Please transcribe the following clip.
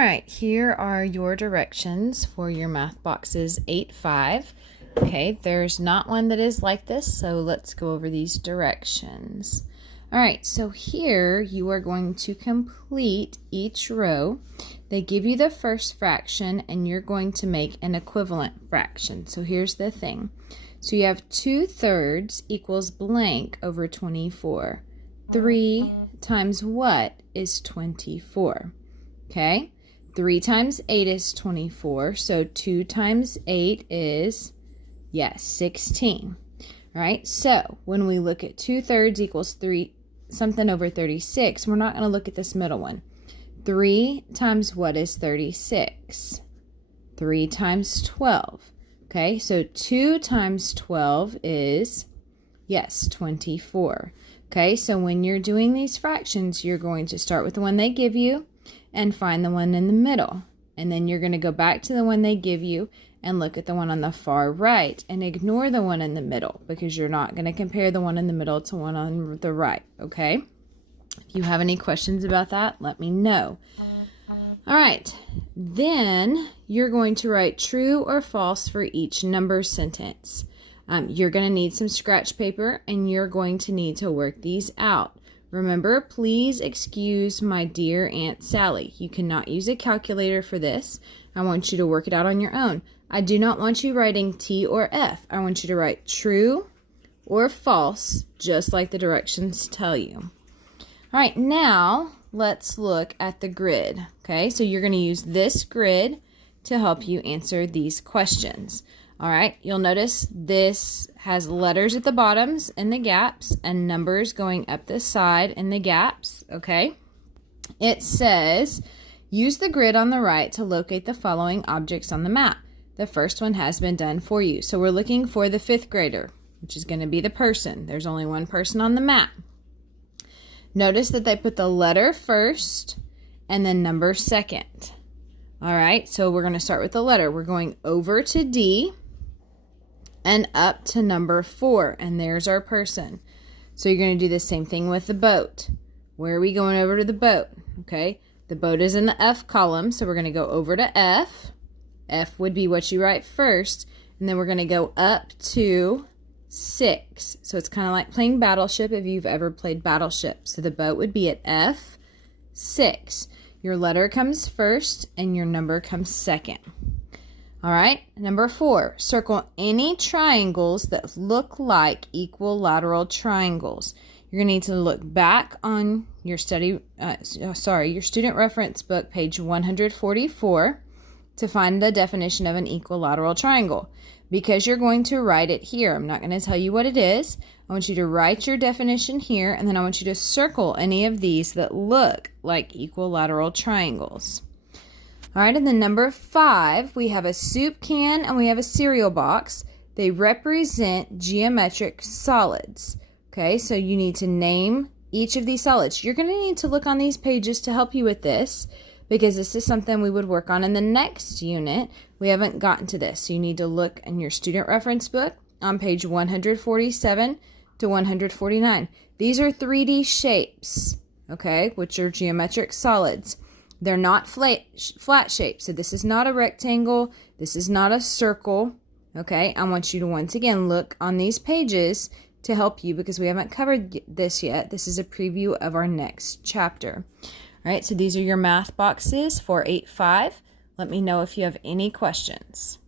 right, here are your directions for your math boxes 8-5. Okay, there's not one that is like this, so let's go over these directions. All right, so here you are going to complete each row. They give you the first fraction, and you're going to make an equivalent fraction. So here's the thing. So you have 2/3 equals blank over 24. 3 times what is 24? Okay, 3 times 8 is 24, so 2 times 8 is, yes, 16. All right, so when we look at 2/3 equals 3 something over 36, we're not going to look at this middle one. 3 times what is 36? 3 times 12. Okay, so 2 times 12 is, yes, 24. Okay, so when you're doing these fractions, you're going to start with the one they give you and find the one in the middle. And then you're going to go back to the one they give you and look at the one on the far right and ignore the one in the middle, because you're not going to compare the one in the middle to one on the right, okay? If you have any questions about that, let me know. All right, then you're going to write true or false for each number sentence. You're going to need some scratch paper, and you're going to need to work these out. Remember, please excuse my dear Aunt Sally. You cannot use a calculator for this. I want you to work it out on your own. I do not want you writing T or F. I want you to write true or false, just like the directions tell you. All right, now let's look at the grid. Okay, so you're going to use this grid to help you answer these questions. All right, you'll notice this has letters at the bottoms in the gaps and numbers going up the side in the gaps, okay? It says, use the grid on the right to locate the following objects on the map. The first one has been done for you. So we're looking for the 5th grader, which is going to be the person. There's only one person on the map. Notice that they put the letter first and then number second. All right, so we're going to start with the letter. We're going over to D and up to number 4, and there's our person. So you're going to do the same thing with the boat. Where are we going over to the boat? Okay, the boat is in the F column, so we're going to go over to F. F would be what you write first, and then we're going to go up to 6. So it's kind of like playing Battleship if you've ever played Battleship. So the boat would be at F6. Your letter comes first, and your number comes second. All right, number 4, circle any triangles that look like equilateral triangles. You're going to need to look back on your your student reference book, page 144, to find the definition of an equilateral triangle. Because you're going to write it here, I'm not going to tell you what it is. I want you to write your definition here, and then I want you to circle any of these that look like equilateral triangles. All right, and then number 5, we have a soup can and we have a cereal box. They represent geometric solids. Okay, so you need to name each of these solids. You're going to need to look on these pages to help you with this, because this is something we would work on in the next unit. We haven't gotten to this, so you need to look in your student reference book on page 147 to 149. These are 3D shapes, okay, which are geometric solids. They're not flat shapes, so this is not a rectangle, this is not a circle, okay? I want you to once again look on these pages to help you, because we haven't covered this yet. This is a preview of our next chapter. All right, so these are your math boxes for 8-5. Let me know if you have any questions.